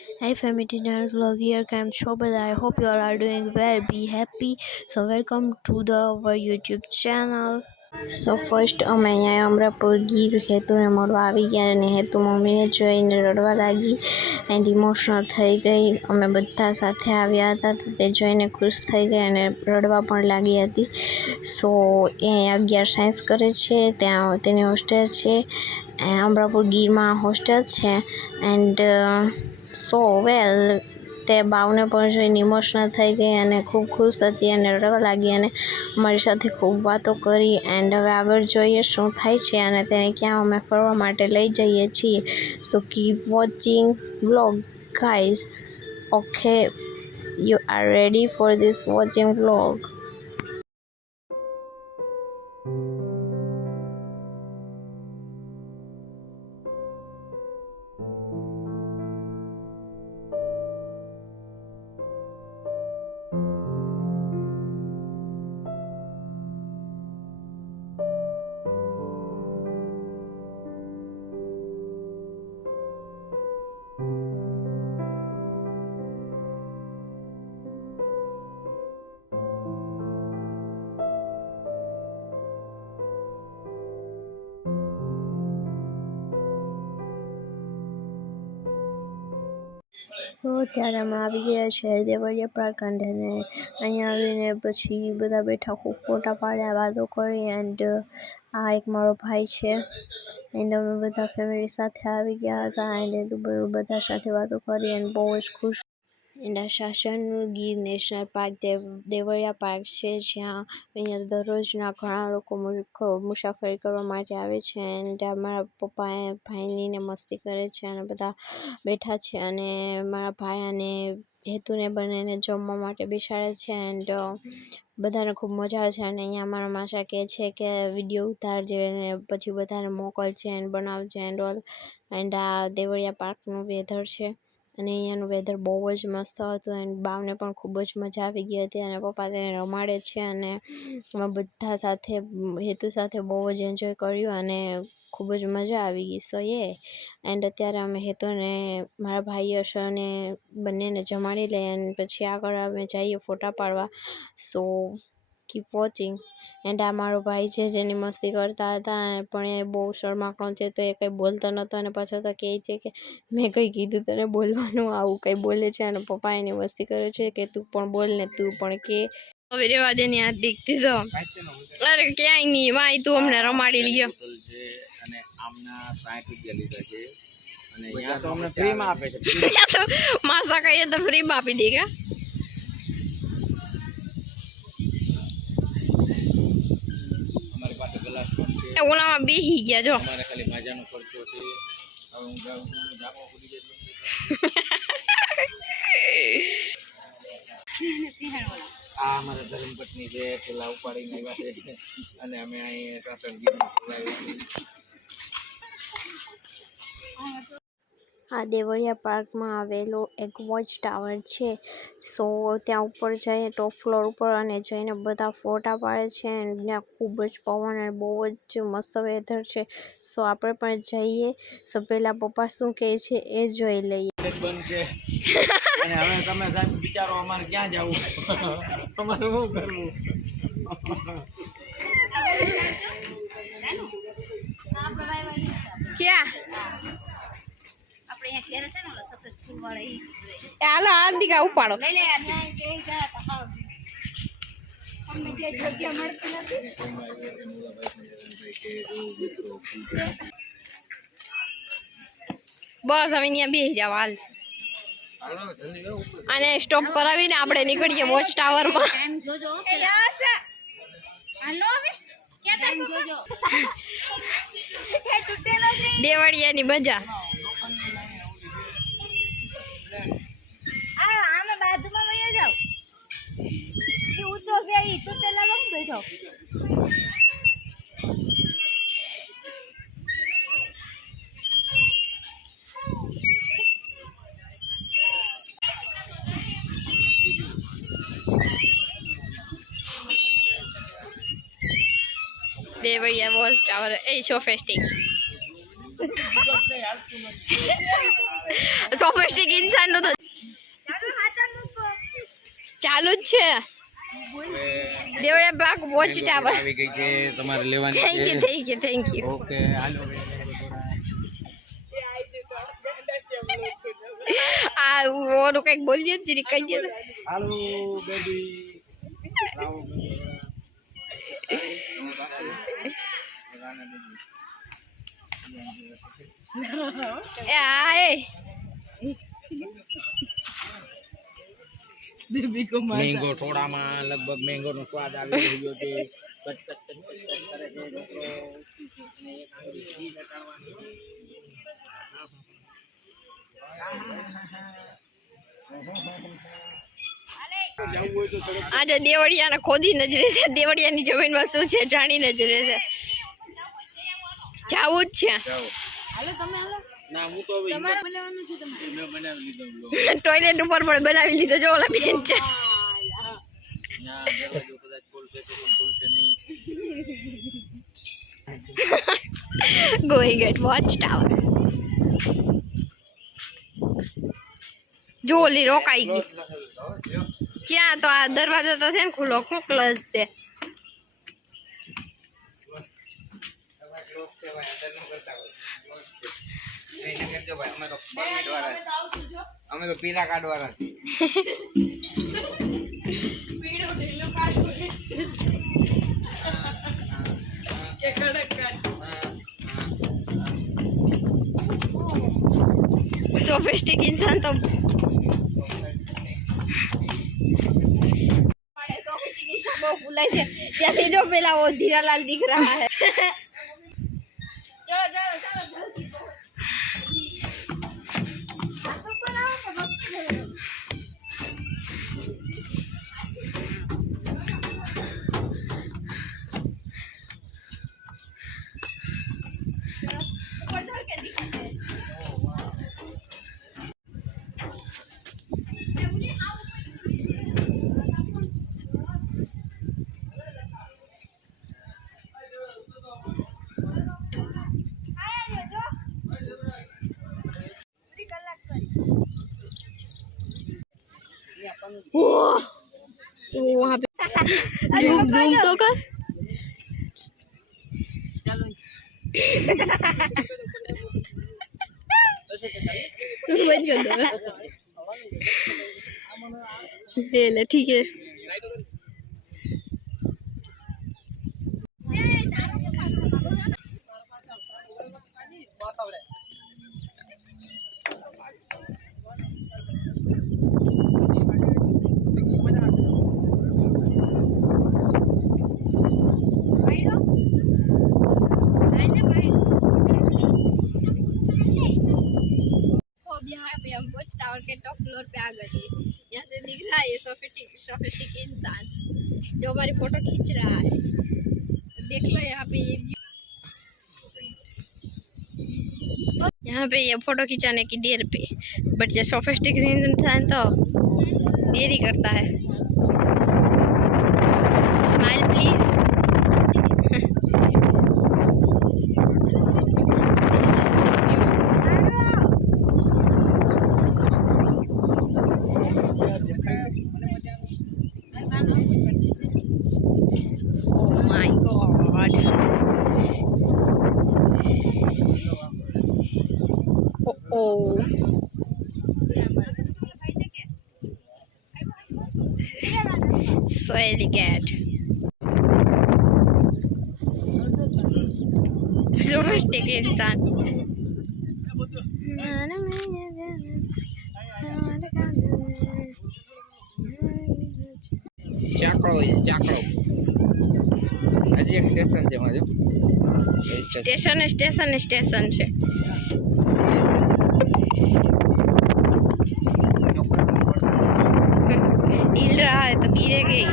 Hi family dinner vlog here cam show but I hope you all are doing well, be happy. So welcome to our YouTube channel. So first અમે અહીંયા અમરાપુર ગીર હેતુને મળવા આવી ગયા અને હેતુ મમ્મીને જોઈને રડવા લાગી એન્ડ ઇમોશનલ થઈ ગઈ. અમે બધા સાથે આવ્યા હતા તો તે જોઈને ખુશ થઈ ગઈ અને રડવા પણ લાગી હતી. સો એ અહીંયા 11 સાયન્સ કરે છે, ત્યાં તેની હોસ્ટેલ છે, અમરાપુર ગીરમાં હોસ્ટેલ છે એન્ડ સો વેલ તે બાવને પણ જોઈને ઇમોશનલ થઈ ગઈ અને ખૂબ ખુશ હતી અને રડવા લાગી અને અમારી સાથે ખૂબ વાતો કરી એન્ડ હવે આગળ જોઈએ શું થાય છે અને તેને ક્યાં અમે ફરવા માટે લઈ જઈએ છીએ. So keep watching vlog guys. Okay, you are ready for this watching vlog. So ત્યારે અમે આવી ગયા છે દેવળિયા પાર્ક અને અહીંયા આવીને પછી બધા બેઠા ખૂબ ફોટા પાડ્યા, વાતો કરી એન્ડ આ એક મારો ભાઈ છે એન્ડ અમે બધા ફેમિલી સાથે આવી ગયા હતા એન્ડ બધા સાથે વાતો કરી એન્ડ બહુ જ ખુશ. એન્ડ આ શાસનનું Gir national park Devaliya park છે, જ્યાં અહીંયા દરરોજના ઘણા લોકો મુસાફરી કરવા માટે આવે છે એન્ડ મારા પપ્પા ભાઈની ને મસ્તી કરે છે અને બધા બેઠા છે અને મારા ભાઈ અને હેતુને બંનેને જમવા માટે બેસાડે છે એન્ડ બધાને ખૂબ મજા આવે છે. અને અહીંયા મારા માસા કહે છે કે વિડીયો ઉતારજે અને પછી બધાને મોકલજે એન્ડ બનાવજે એન્ડ ઓલ. એન્ડ આ દેવળિયા પાર્કનું વેધર છે અને અહીંયાનું વેધર બહુ જ મસ્ત હતું એન્ડ બાવને પણ ખૂબ જ મજા આવી ગઈ હતી અને પપ્પા તેને રમાડે છે અને અમે બધા સાથે હેતુ સાથે બહુ જ એન્જોય કર્યું અને ખૂબ જ મજા આવી ગઈ. સો એન્ડ અત્યારે અમે હેતુને મારા ભાઈ અશરને બંનેને જમાડી લઈએ અને પછી આગળ અમે જઈએ ફોટા પાડવા. સો કીપ વોચિંગ. એન્ડ આ મારો ભાઈ છે જેની મસ્તી કરતા હતા પણ એ બહુ શરમાકણો છે તો એ કંઈ બોલતો નહોતો અને પાછો તો કહે છે કે મેં કંઈ કીધું તને બોલવાનું, આવું કંઈ બોલે છે અને પપ્પા એની મસ્તી કરે છે કે તું પણ બોલ ને તું પણ કે. હવે રેવા દે ની હાથ દીખતી તો અરે ક્યાંય નહીં માય તું અમને રમાડી લ્યો અને આમના 60 રૂપિયા લીધા છે અને અહીંયા તો અમને ફ્રીમાં આપે છે. તો માસા કહીએ તો ફ્રીમાં આપી દે કે અમારી પાસે ગ્લાસ પણ છે. ઓલામાં બેસી ગયા જો અમારે ખાલી મજાનો ખર્ચો છે. હવે હું જામો કૂદી જેટલું આ અમારા ધર્મપત્ની છે, પેલા ઉપાડીને આવ્યા છે અને અમે અહીં સાસણ ગીરમાં બોલાવ્યા. આ દેવળિયા પાર્કમાં આવેલો એક વોચ ટાવર છે. સો ત્યાં ઉપર જઈએ ટોપ ફ્લોર ઉપર અને જઈને બધા ફોટા પાડે છે અને ત્યાં ખૂબ જ પવન અને બહુ જ મસ્ત વેધર છે. સો આપણે પણ જઈએ. સો પહેલાં પપ્પા શું કહે છે એ જોઈ લઈએ. બંધ છે અને હવે તમે સાહેબ વિચારો અમારે ક્યાં જવું, અમારે શું કરવું. ક્યાં હાલો આંતિકા ઉપાડો. બસ હવે અહીંયા બેસી જાવ હાલ અને સ્ટોપ કરાવીને આપણે નીકળીએ વોચ ટાવરમાં. દેવળિયાની મજા. દેવળિયા વોચ ટાવર એ શો ફેસ્ટિંગ સોફિસ્ટિક ઇન્સાનનું તો ચાલુ જ છે. દેવળિયા પાક વોચ ટાવર આવી ગઈ છે, તમારે લેવાની થેન્ક છે. You thank you thank you. Okay હાલો. આ ઓરું કંઈક બોલીએ જ જરી કહીએ તો. હાલો બેબી. એ આ એ મેંગો સોડામાં લગભગ મેંગો નો સ્વાદ આવી રહ્યો છે. કચ કચ કચ કચ કરે છે લોકો. અને એક આંગળી ઘી લગાડવાની. આજે દેવળિયાને ખોદી નજરે છે. દેવળિયાની જમીનમાં શું છે જાણી નજરે છે. જાવું જ છે. ના હું તો હવે મેં બનાવી લીધો બ્લોગ. ટોયલેટ ઉપર પણ બનાવી લીધો જો ઓલા બેન છે. ત્યાં દરવાજો કદાચ ખોલશે તો પણ ખોલશે નહીં. Going at watch tower. જો ઓલી રોકાઈ ગઈ. ક્યાં તો આ દરવાજો તો છે ને ખુલ્લો ક્લોઝ છે. અમે તો પીલા કાર્ડ વાળા सोफिस्टिक इंसान तो जो पेला वो धीरालाल दिख रहा है. चलो चलो चलो जल्दी. वहाँ पे जूम जूम तो कर. बंद कर दो. ले ठीक है. वॉच टावर के टॉप फ्लोर पे आ गए. यहाँ से दिख रहा है ये सोफिस्टिक इंसान जो हमारी फोटो खींच रहा है. देख लो यहाँ पे ये फोटो खिंचाने की देर पे. बट ये सोफिस्टिक इंसान तो देरी करता है. Smile please. Oh my god. Oh. So elegant. Sophistic इंसान. ચાકડો ચાકડો હજી એક સ્ટેશન છે માજો स्टेशन છે. हिल रहा है तो गिरेगी.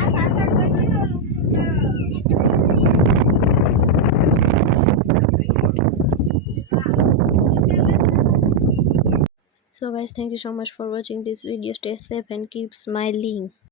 So guys, thank you so much for watching this video. Stay safe and keep smiling.